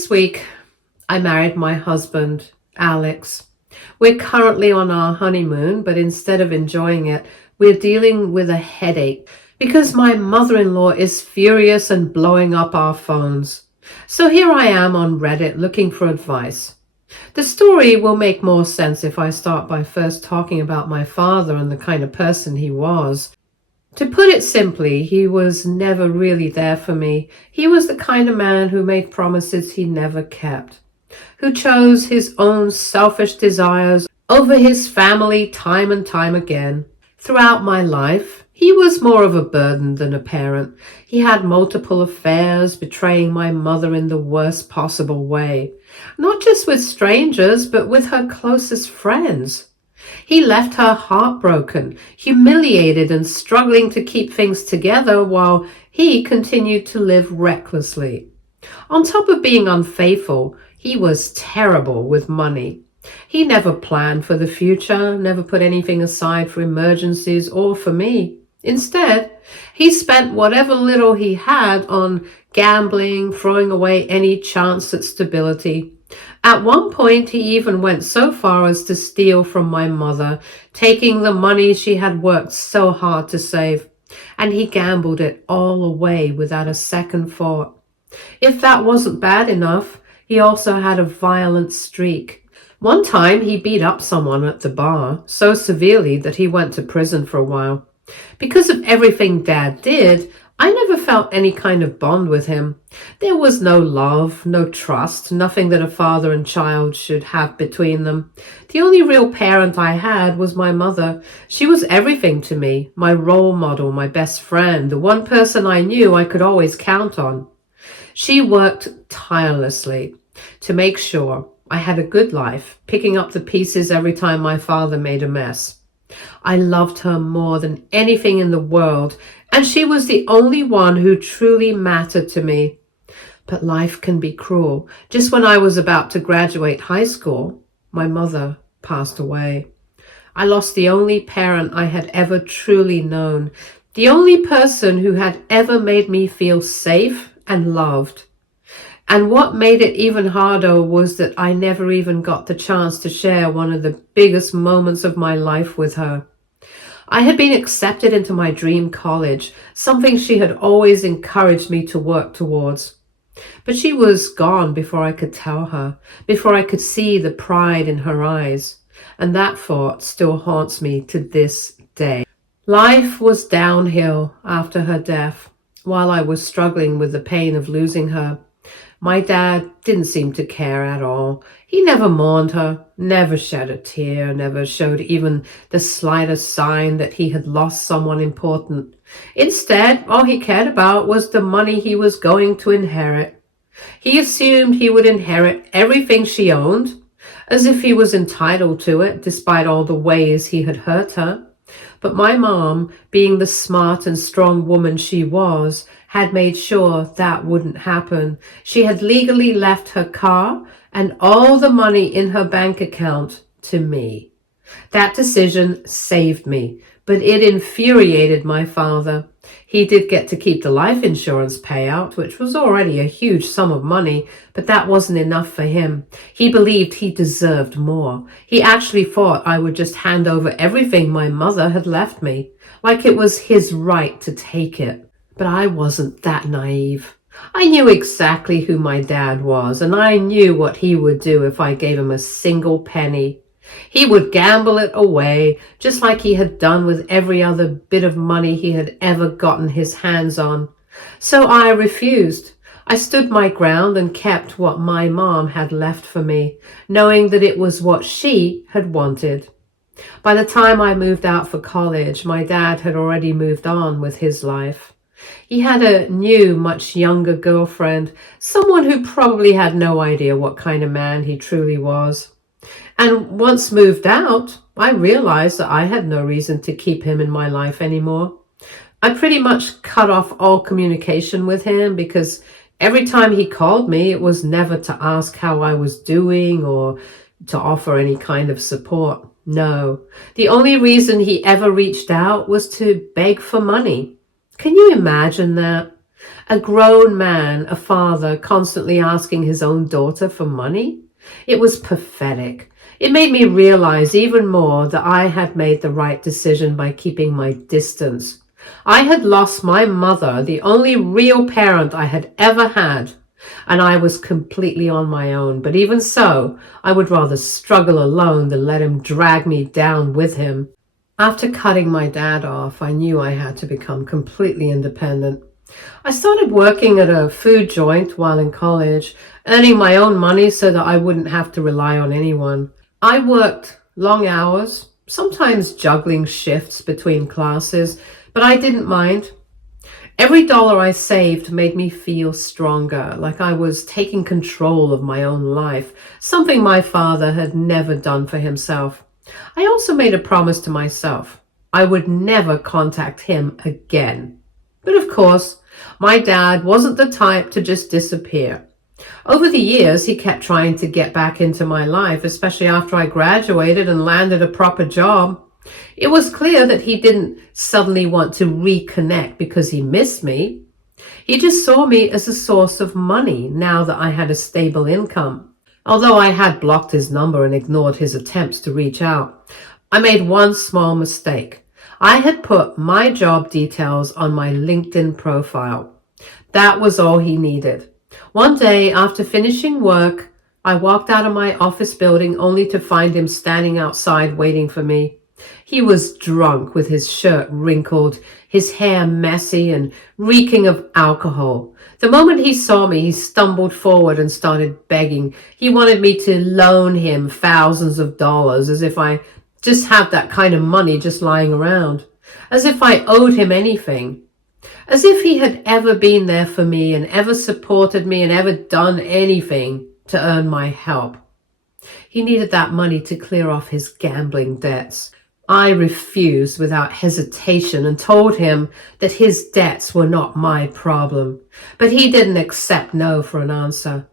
This week, I married my husband, Alex. We're currently on our honeymoon, but instead of enjoying it, we're dealing with a headache because my mother-in-law is furious and blowing up our phones. So here I am on Reddit looking for advice. The story will make more sense if I start by first talking about my father and the kind of person he was. To put it simply, he was never really there for me. He was the kind of man who made promises he never kept, who chose his own selfish desires over his family time and time again. Throughout my life, he was more of a burden than a parent. He had multiple affairs, betraying my mother in the worst possible way, not just with strangers, but with her closest friends. He left her heartbroken, humiliated, and struggling to keep things together while he continued to live recklessly. On top of being unfaithful, he was terrible with money. He never planned for the future, never put anything aside for emergencies or for me. Instead, he spent whatever little he had on gambling, throwing away any chance at stability. At one point, he even went so far as to steal from my mother, taking the money she had worked so hard to save, and he gambled it all away without a second thought. If that wasn't bad enough, he also had a violent streak. One time, he beat up someone at the bar so severely that he went to prison for a while. Because of everything Dad did, I never felt any kind of bond with him. There was no love, no trust, nothing that a father and child should have between them. The only real parent I had was my mother. She was everything to me, my role model, my best friend, the one person I knew I could always count on. She worked tirelessly to make sure I had a good life, picking up the pieces every time my father made a mess. I loved her more than anything in the world, and she was the only one who truly mattered to me. But life can be cruel. Just when I was about to graduate high school, my mother passed away. I lost the only parent I had ever truly known, the only person who had ever made me feel safe and loved. And what made it even harder was that I never even got the chance to share one of the biggest moments of my life with her. I had been accepted into my dream college, something she had always encouraged me to work towards. But she was gone before I could tell her, before I could see the pride in her eyes. And that thought still haunts me to this day. Life was downhill after her death, while I was struggling with the pain of losing her. My dad didn't seem to care at all. He never mourned her, never shed a tear, never showed even the slightest sign that he had lost someone important. Instead, all he cared about was the money he was going to inherit. He assumed he would inherit everything she owned, as if he was entitled to it, despite all the ways he had hurt her. But my mom, being the smart and strong woman she was, had made sure that wouldn't happen. She had legally left her car and all the money in her bank account to me. That decision saved me, but it infuriated my father. He did get to keep the life insurance payout, which was already a huge sum of money, but that wasn't enough for him. He believed he deserved more. He actually thought I would just hand over everything my mother had left me, like it was his right to take it. But I wasn't that naive. I knew exactly who my dad was, and I knew what he would do if I gave him a single penny. He would gamble it away, just like he had done with every other bit of money he had ever gotten his hands on. So I refused. I stood my ground and kept what my mom had left for me, knowing that it was what she had wanted. By the time I moved out for college, my dad had already moved on with his life. He had a new, much younger girlfriend, someone who probably had no idea what kind of man he truly was. And once moved out, I realized that I had no reason to keep him in my life anymore. I pretty much cut off all communication with him because every time he called me, it was never to ask how I was doing or to offer any kind of support. No, the only reason he ever reached out was to beg for money. Can you imagine that? A grown man, a father, constantly asking his own daughter for money? It was pathetic. It made me realize even more that I had made the right decision by keeping my distance. I had lost my mother, the only real parent I had ever had, and I was completely on my own. But even so, I would rather struggle alone than let him drag me down with him. After cutting my dad off, I knew I had to become completely independent. I started working at a food joint while in college, earning my own money so that I wouldn't have to rely on anyone. I worked long hours, sometimes juggling shifts between classes, but I didn't mind. Every dollar I saved made me feel stronger, like I was taking control of my own life, something my father had never done for himself. I also made a promise to myself. I would never contact him again. But of course, my dad wasn't the type to just disappear. Over the years, he kept trying to get back into my life, especially after I graduated and landed a proper job. It was clear that he didn't suddenly want to reconnect because he missed me. He just saw me as a source of money now that I had a stable income. Although I had blocked his number and ignored his attempts to reach out, I made one small mistake. I had put my job details on my LinkedIn profile. That was all he needed. One day, after finishing work, I walked out of my office building only to find him standing outside waiting for me. He was drunk with his shirt wrinkled, his hair messy and reeking of alcohol. The moment he saw me, he stumbled forward and started begging. He wanted me to loan him thousands of dollars, as if I just had that kind of money just lying around, as if I owed him anything, as if he had ever been there for me and ever supported me and ever done anything to earn my help. He needed that money to clear off his gambling debts. I refused without hesitation and told him that his debts were not my problem, but he didn't accept no for an answer.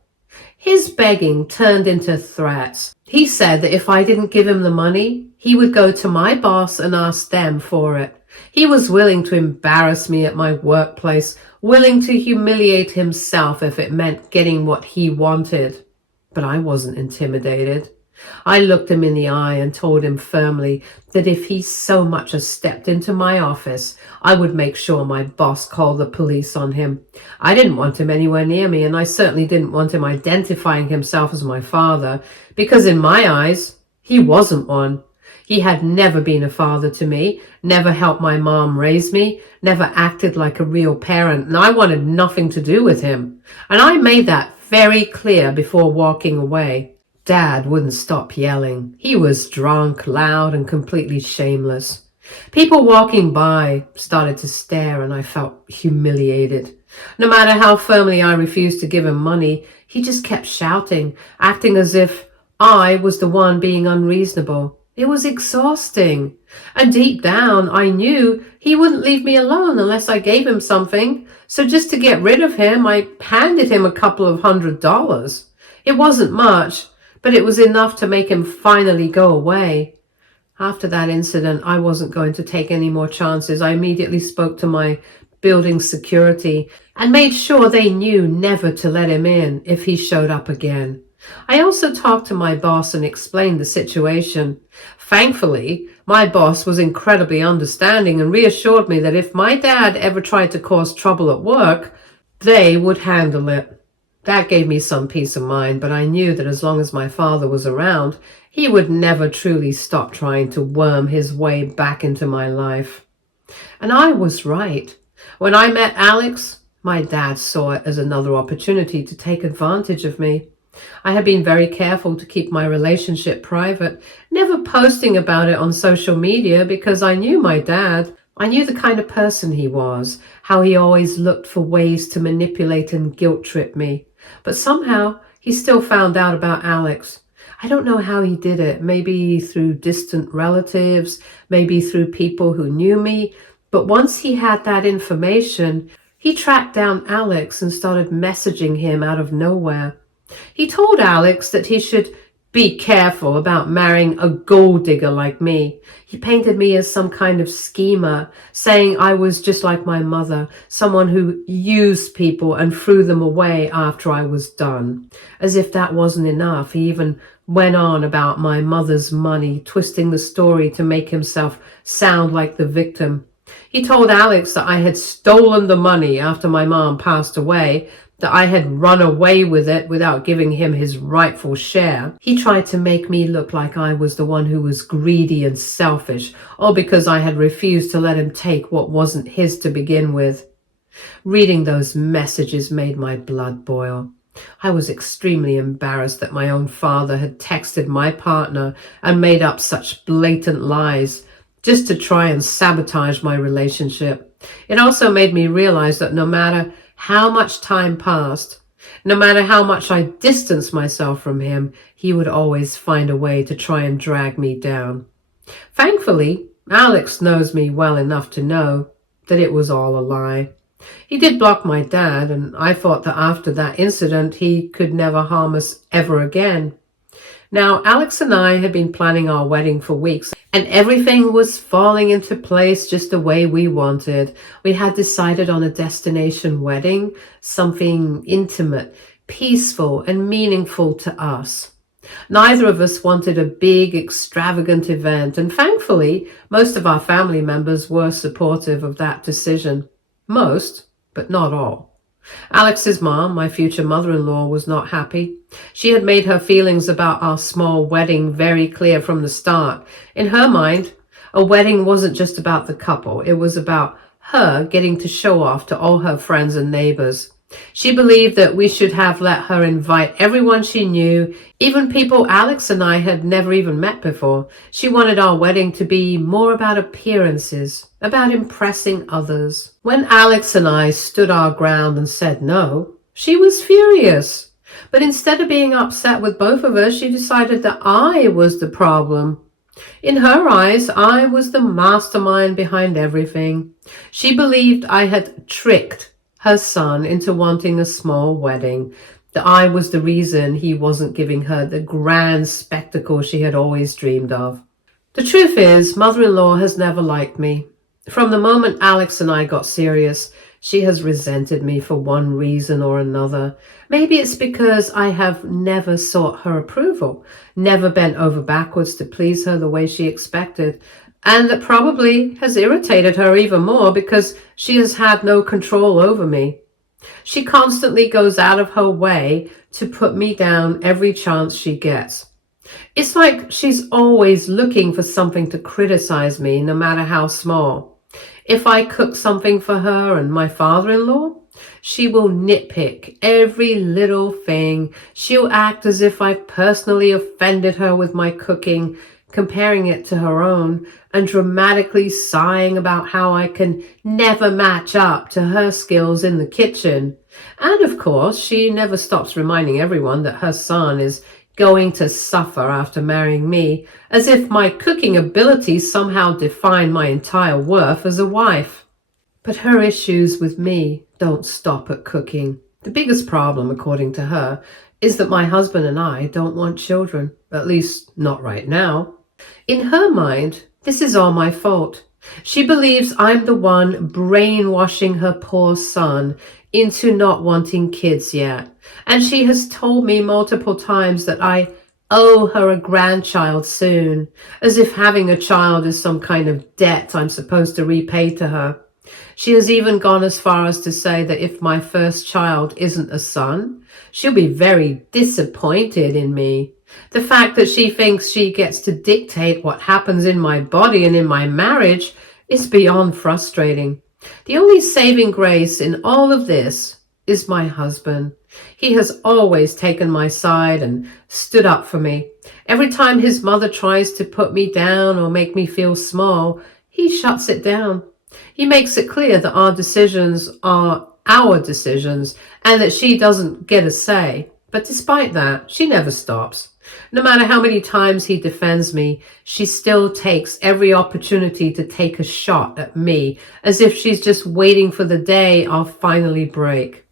His begging turned into threats. He said that if I didn't give him the money, he would go to my boss and ask them for it. He was willing to embarrass me at my workplace, willing to humiliate himself if it meant getting what he wanted. But I wasn't intimidated. I looked him in the eye and told him firmly that if he so much as stepped into my office, I would make sure my boss called the police on him. I didn't want him anywhere near me, and I certainly didn't want him identifying himself as my father, because in my eyes, he wasn't one. He had never been a father to me, never helped my mom raise me, never acted like a real parent, and I wanted nothing to do with him. And I made that very clear before walking away. Dad wouldn't stop yelling. He was drunk, loud, and completely shameless. People walking by started to stare, and I felt humiliated. No matter how firmly I refused to give him money, he just kept shouting, acting as if I was the one being unreasonable. It was exhausting. And deep down, I knew he wouldn't leave me alone unless I gave him something. So just to get rid of him, I handed him a couple of $100. It wasn't much, but it was enough to make him finally go away. After that incident, I wasn't going to take any more chances. I immediately spoke to my building security and made sure they knew never to let him in if he showed up again. I also talked to my boss and explained the situation. Thankfully, my boss was incredibly understanding and reassured me that if my dad ever tried to cause trouble at work, they would handle it. That gave me some peace of mind, but I knew that as long as my father was around, he would never truly stop trying to worm his way back into my life. And I was right. When I met Alex, my dad saw it as another opportunity to take advantage of me. I had been very careful to keep my relationship private, never posting about it on social media because I knew my dad. I knew the kind of person he was, how he always looked for ways to manipulate and guilt-trip me. But somehow, he still found out about Alex. I don't know how he did it, maybe through distant relatives, maybe through people who knew me. But once he had that information, he tracked down Alex and started messaging him out of nowhere. He told Alex that he should Be careful about marrying a gold digger like me. He painted me as some kind of schemer, saying I was just like my mother, someone who used people and threw them away after I was done. As if that wasn't enough, he even went on about my mother's money, twisting the story to make himself sound like the victim. He told Alex that I had stolen the money after my mom passed away, that I had run away with it without giving him his rightful share. He tried to make me look like I was the one who was greedy and selfish, all because I had refused to let him take what wasn't his to begin with. Reading those messages made my blood boil. I was extremely embarrassed that my own father had texted my partner and made up such blatant lies just to try and sabotage my relationship. It also made me realize that no matter how much time passed, no matter how much I distanced myself from him, he would always find a way to try and drag me down. Thankfully, Alex knows me well enough to know that it was all a lie. He did block my dad, and I thought that after that incident, he could never harm us ever again. Now, Alex and I had been planning our wedding for weeks, and everything was falling into place just the way we wanted. We had decided on a destination wedding, something intimate, peaceful, and meaningful to us. Neither of us wanted a big, extravagant event, and thankfully, most of our family members were supportive of that decision. Most, but not all. Alex's mom, my future mother-in-law, was not happy. She had made her feelings about our small wedding very clear from the start. In her mind, a wedding wasn't just about the couple. It was about her getting to show off to all her friends and neighbors. She believed that we should have let her invite everyone she knew, even people Alex and I had never even met before. She wanted our wedding to be more about appearances, about impressing others. When Alex and I stood our ground and said no, she was furious. But instead of being upset with both of us, she decided that I was the problem. In her eyes, I was the mastermind behind everything. She believed I had tricked her son into wanting a small wedding, that I was the reason he wasn't giving her the grand spectacle she had always dreamed of. The truth is, mother-in-law has never liked me. From the moment Alex and I got serious, she has resented me for one reason or another. Maybe it's because I have never sought her approval, never bent over backwards to please her the way she expected, and that probably has irritated her even more because she has had no control over me. She constantly goes out of her way to put me down every chance she gets. It's like she's always looking for something to criticize me, no matter how small. If I cook something for her and my father-in-law, she will nitpick every little thing. She'll act as if I've personally offended her with my cooking, comparing it to her own, and dramatically sighing about how I can never match up to her skills in the kitchen. And of course, she never stops reminding everyone that her son is going to suffer after marrying me, as if my cooking abilities somehow define my entire worth as a wife. But her issues with me don't stop at cooking. The biggest problem, according to her, is that my husband and I don't want children, at least not right now. In her mind, this is all my fault. She believes I'm the one brainwashing her poor son into not wanting kids yet. And she has told me multiple times that I owe her a grandchild soon, as if having a child is some kind of debt I'm supposed to repay to her. She has even gone as far as to say that if my first child isn't a son, she'll be very disappointed in me. The fact that she thinks she gets to dictate what happens in my body and in my marriage is beyond frustrating. The only saving grace in all of this is my husband. He has always taken my side and stood up for me. Every time his mother tries to put me down or make me feel small, he shuts it down. He makes it clear that our decisions are our decisions and that she doesn't get a say. But despite that, she never stops. No matter how many times he defends me, she still takes every opportunity to take a shot at me, as if she's just waiting for the day I'll finally break.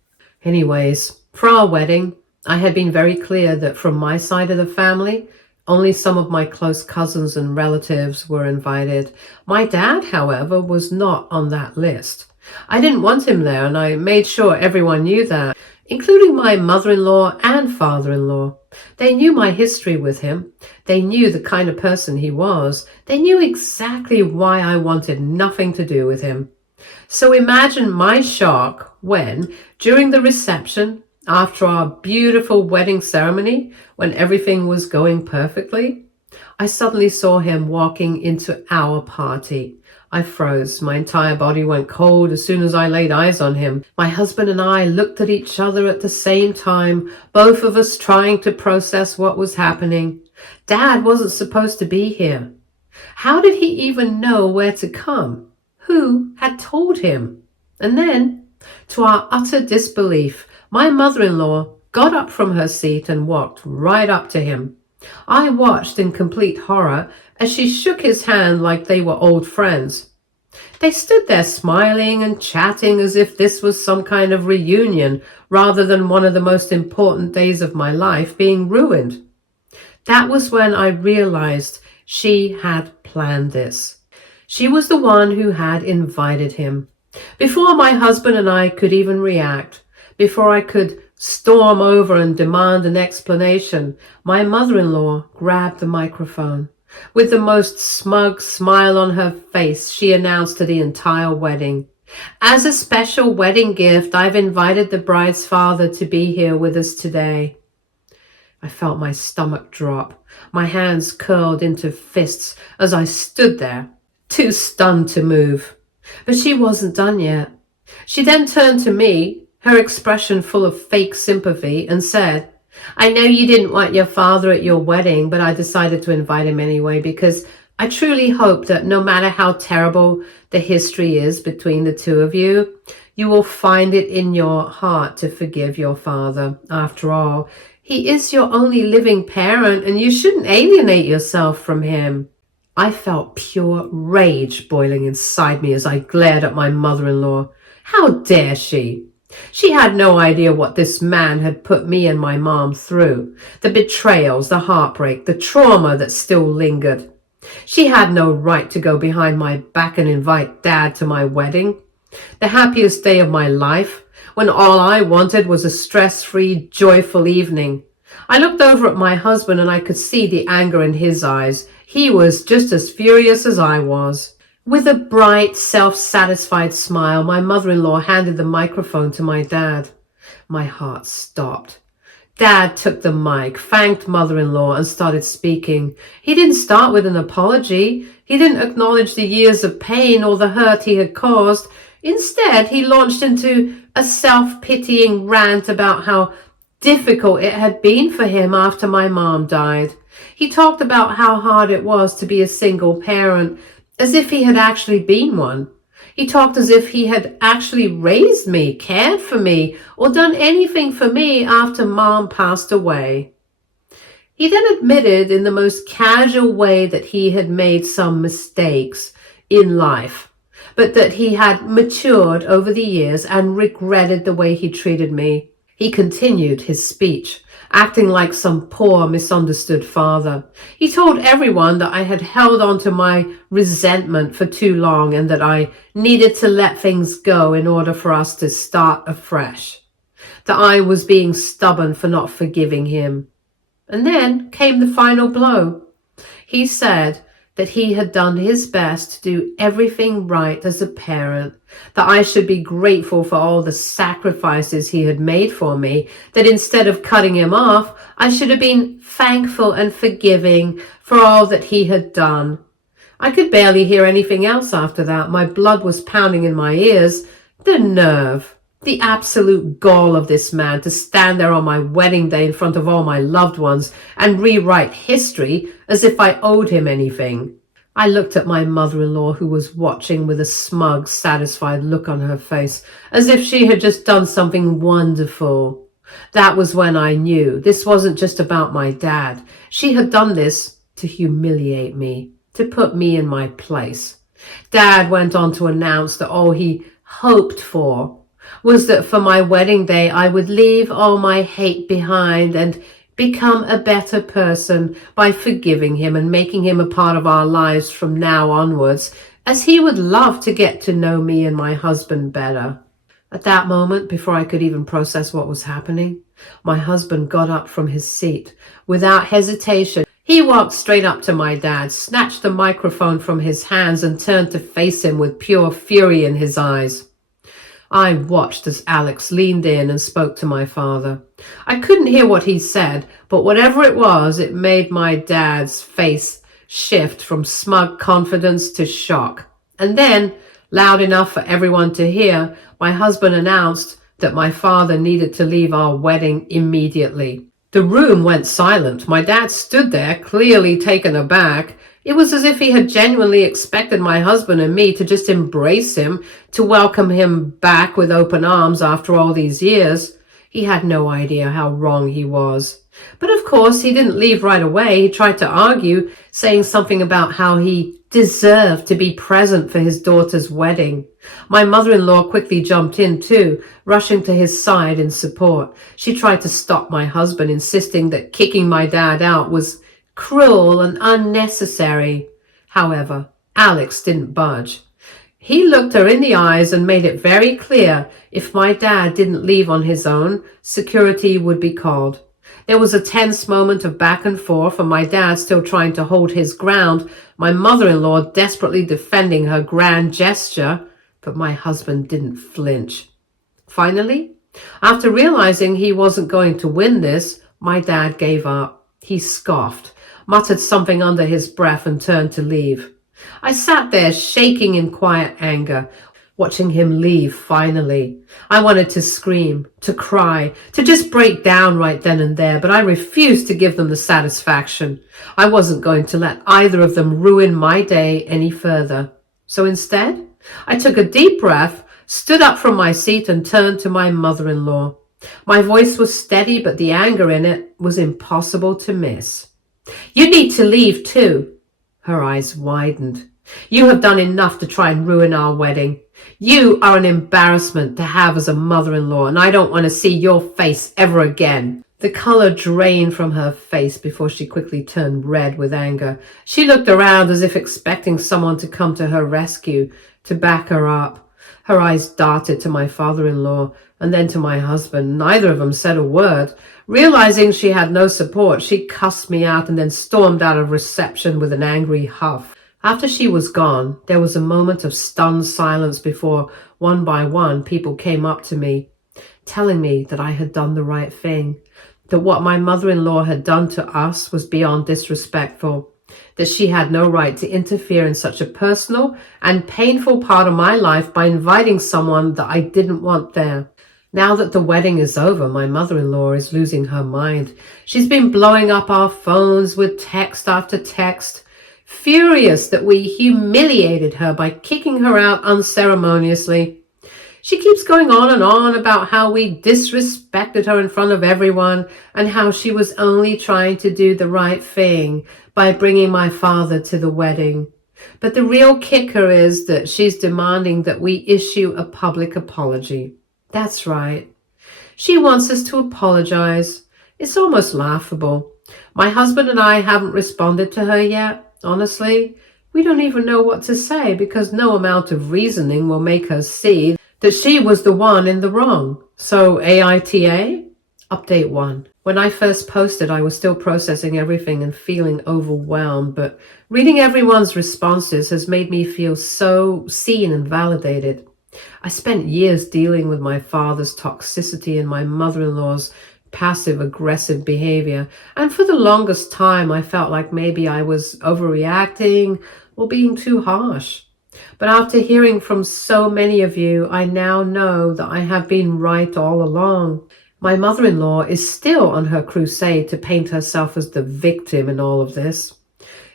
Anyways, for our wedding, I had been very clear that from my side of the family, only some of my close cousins and relatives were invited. My dad, however, was not on that list. I didn't want him there, and I made sure everyone knew that, including my mother-in-law and father-in-law. They knew my history with him. They knew the kind of person he was. They knew exactly why I wanted nothing to do with him. So imagine my shock when, during the reception, after our beautiful wedding ceremony, when everything was going perfectly, I suddenly saw him walking into our party. I froze. My entire body went cold as soon as I laid eyes on him. My husband and I looked at each other at the same time, both of us trying to process what was happening. Dad wasn't supposed to be here. How did he even know where to come? Who had told him? And then, to our utter disbelief, my mother-in-law got up from her seat and walked right up to him. I watched in complete horror as she shook his hand like they were old friends. They stood there smiling and chatting as if this was some kind of reunion rather than one of the most important days of my life being ruined. That was when I realized she had planned this. She was the one who had invited him. Before my husband and I could even react, before I could storm over and demand an explanation, my mother-in-law grabbed the microphone. With the most smug smile on her face, she announced to the entire wedding, "As a special wedding gift, I've invited the bride's father to be here with us today." I felt my stomach drop. My hands curled into fists as I stood there, too stunned to move. But she wasn't done yet. She then turned to me, her expression full of fake sympathy, and said, "I know you didn't want your father at your wedding, but I decided to invite him anyway because I truly hope that no matter how terrible the history is between the two of you, you will find it in your heart to forgive your father. After all, he is your only living parent, and you shouldn't alienate yourself from him." I felt pure rage boiling inside me as I glared at my mother-in-law. How dare she? She had no idea what this man had put me and my mom through, the betrayals, the heartbreak, the trauma that still lingered. She had no right to go behind my back and invite Dad to my wedding, the happiest day of my life, when all I wanted was a stress-free, joyful evening. I looked over at my husband and I could see the anger in his eyes. He was just as furious as I was. With a bright, self-satisfied smile, my mother-in-law handed the microphone to my dad. My heart stopped. Dad took the mic, thanked mother-in-law, and started speaking. He didn't start with an apology. He didn't acknowledge the years of pain or the hurt he had caused. Instead, he launched into a self-pitying rant about how difficult it had been for him after my mom died. He talked about how hard it was to be a single parent, as if he had actually been one. He talked as if he had actually raised me, cared for me, or done anything for me after Mom passed away. He then admitted in the most casual way that he had made some mistakes in life, but that he had matured over the years and regretted the way he treated me. He continued his speech, acting like some poor, misunderstood father. He told everyone that I had held on to my resentment for too long and that I needed to let things go in order for us to start afresh. That I was being stubborn for not forgiving him. And then came the final blow. He said that he had done his best to do everything right as a parent, that I should be grateful for all the sacrifices he had made for me, that instead of cutting him off, I should have been thankful and forgiving for all that he had done. I could barely hear anything else after that. My blood was pounding in my ears. The nerve, the absolute gall of this man to stand there on my wedding day in front of all my loved ones and rewrite history as if I owed him anything. I looked at my mother-in-law, who was watching with a smug, satisfied look on her face, as if she had just done something wonderful. That was when I knew this wasn't just about my dad. She had done this to humiliate me, to put me in my place. Dad went on to announce that all he hoped for was that for my wedding day, I would leave all my hate behind and become a better person by forgiving him and making him a part of our lives from now onwards, as he would love to get to know me and my husband better. At that moment, before I could even process what was happening, my husband got up from his seat. Without hesitation, he walked straight up to my dad, snatched the microphone from his hands, and turned to face him with pure fury in his eyes. I watched as Alex leaned in and spoke to my father. I couldn't hear what he said, but whatever it was, it made my dad's face shift from smug confidence to shock. And then, loud enough for everyone to hear, my husband announced that my father needed to leave our wedding immediately. The room went silent. My dad stood there, clearly taken aback. It was as if he had genuinely expected my husband and me to just embrace him, to welcome him back with open arms after all these years. He had no idea how wrong he was. But of course, he didn't leave right away. He tried to argue, saying something about how he deserved to be present for his daughter's wedding. My mother-in-law quickly jumped in too, rushing to his side in support. She tried to stop my husband, insisting that kicking my dad out was cruel and unnecessary. However, Alex didn't budge. He looked her in the eyes and made it very clear if my dad didn't leave on his own, security would be called. There was a tense moment of back and forth, and my dad still trying to hold his ground, my mother-in-law desperately defending her grand gesture, but my husband didn't flinch. Finally, after realizing he wasn't going to win this, my dad gave up. He scoffed, muttered something under his breath, and turned to leave. I sat there shaking in quiet anger, watching him leave finally. I wanted to scream, to cry, to just break down right then and there, but I refused to give them the satisfaction. I wasn't going to let either of them ruin my day any further. So instead, I took a deep breath, stood up from my seat, and turned to my mother-in-law. My voice was steady, but the anger in it was impossible to miss. "You need to leave too." Her eyes widened. "You have done enough to try and ruin our wedding. You are an embarrassment to have as a mother-in-law, and I don't want to see your face ever again." The color drained from her face before she quickly turned red with anger. She looked around as if expecting someone to come to her rescue, to back her up. Her eyes darted to my father-in-law and then to my husband. Neither of them said a word. Realizing she had no support, she cussed me out and then stormed out of reception with an angry huff. After she was gone, there was a moment of stunned silence before, one by one, people came up to me, telling me that I had done the right thing, that what my mother-in-law had done to us was beyond disrespectful, that she had no right to interfere in such a personal and painful part of my life by inviting someone that I didn't want there. Now that the wedding is over, my mother-in-law is losing her mind. She's been blowing up our phones with text after text, furious that we humiliated her by kicking her out unceremoniously. She keeps going on and on about how we disrespected her in front of everyone and how she was only trying to do the right thing by bringing my father to the wedding. But the real kicker is that she's demanding that we issue a public apology. That's right. She wants us to apologize. It's almost laughable. My husband and I haven't responded to her yet. Honestly, we don't even know what to say because no amount of reasoning will make her see that she was the one in the wrong. So AITA? Update 1. When I first posted, I was still processing everything and feeling overwhelmed, but reading everyone's responses has made me feel so seen and validated. I spent years dealing with my father's toxicity and my mother-in-law's passive-aggressive behavior, and for the longest time I felt like maybe I was overreacting or being too harsh. But after hearing from so many of you, I now know that I have been right all along. My mother-in-law is still on her crusade to paint herself as the victim in all of this.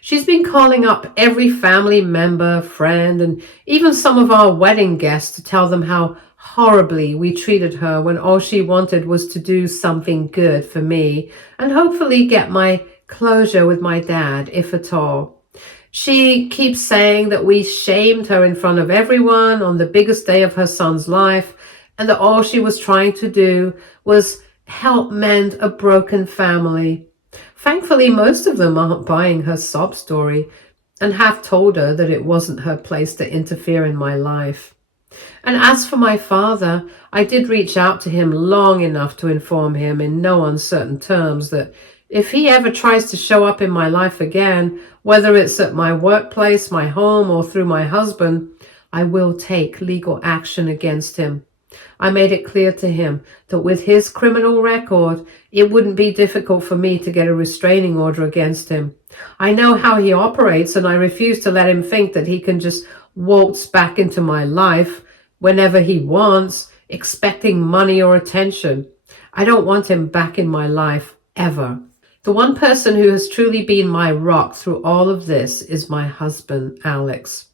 She's been calling up every family member, friend, and even some of our wedding guests to tell them how horribly we treated her when all she wanted was to do something good for me and hopefully get my closure with my dad, if at all. She keeps saying that we shamed her in front of everyone on the biggest day of her son's life and that all she was trying to do was help mend a broken family. Thankfully, most of them aren't buying her sob story and have told her that it wasn't her place to interfere in my life. And as for my father, I did reach out to him long enough to inform him in no uncertain terms that if he ever tries to show up in my life again, whether it's at my workplace, my home, or through my husband, I will take legal action against him. I made it clear to him that with his criminal record, it wouldn't be difficult for me to get a restraining order against him. I know how he operates, and I refuse to let him think that he can just waltz back into my life whenever he wants, expecting money or attention. I don't want him back in my life, ever. The one person who has truly been my rock through all of this is my husband, Alex.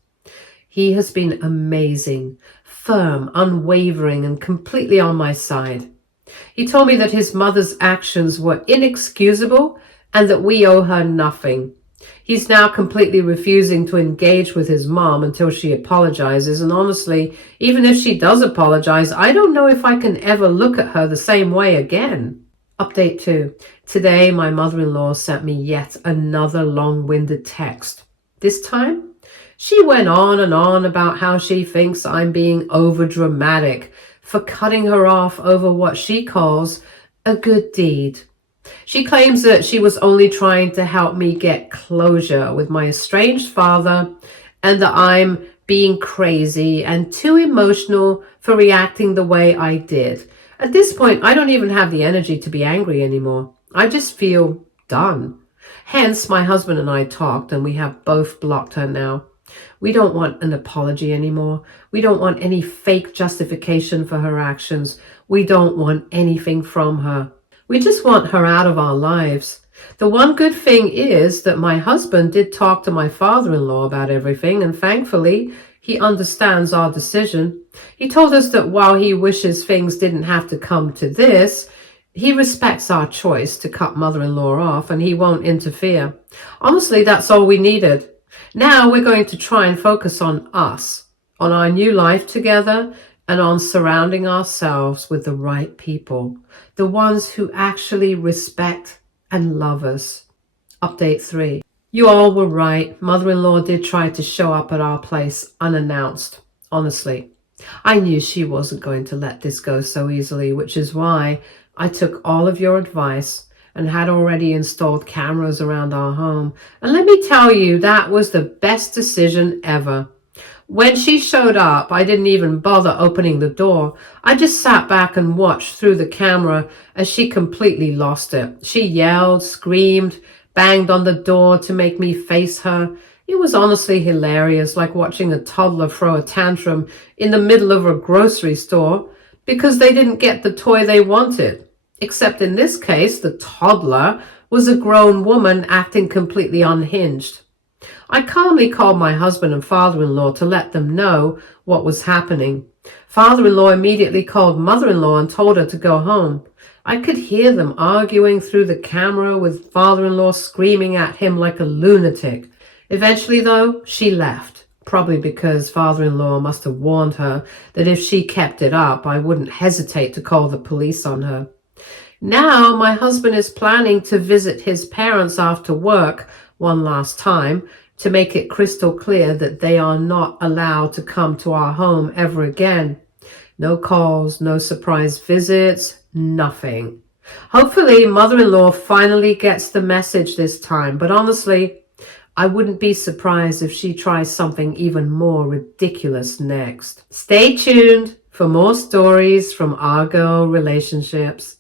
He has been amazing, firm, unwavering, and completely on my side. He told me that his mother's actions were inexcusable and that we owe her nothing. He's now completely refusing to engage with his mom until she apologizes, and honestly, even if she does apologize, I don't know if I can ever look at her the same way again. Update 2. Today, my mother-in-law sent me yet another long-winded text. This time, she went on and on about how she thinks I'm being over-dramatic for cutting her off over what she calls a good deed. She claims that she was only trying to help me get closure with my estranged father and that I'm being crazy and too emotional for reacting the way I did. At this point, I don't even have the energy to be angry anymore. I just feel done. Hence, my husband and I talked, and we have both blocked her now. We don't want an apology anymore. We don't want any fake justification for her actions. We don't want anything from her. We just want her out of our lives. The one good thing is that my husband did talk to my father-in-law about everything, and thankfully, he understands our decision. He told us that while he wishes things didn't have to come to this, he respects our choice to cut mother-in-law off, and he won't interfere. Honestly, that's all we needed. Now we're going to try and focus on us, on our new life together, and on surrounding ourselves with the right people, the ones who actually respect and love us. Update 3. You all were right. Mother-in-law did try to show up at our place unannounced. Honestly, I knew she wasn't going to let this go so easily, which is why I took all of your advice and had already installed cameras around our home. And let me tell you, that was the best decision ever. When she showed up, I didn't even bother opening the door. I just sat back and watched through the camera as she completely lost it. She yelled, screamed, banged on the door to make me face her. It was honestly hilarious, like watching a toddler throw a tantrum in the middle of a grocery store because they didn't get the toy they wanted. Except in this case, the toddler was a grown woman acting completely unhinged. I calmly called my husband and father-in-law to let them know what was happening. Father-in-law immediately called mother-in-law and told her to go home. I could hear them arguing through the camera with father-in-law screaming at him like a lunatic. Eventually, though, she left, probably because father-in-law must have warned her that if she kept it up, I wouldn't hesitate to call the police on her. Now, my husband is planning to visit his parents after work one last time to make it crystal clear that they are not allowed to come to our home ever again. No calls, no surprise visits, nothing. Hopefully, mother-in-law finally gets the message this time, but honestly, I wouldn't be surprised if she tries something even more ridiculous next. Stay tuned for more stories from our girl relationships.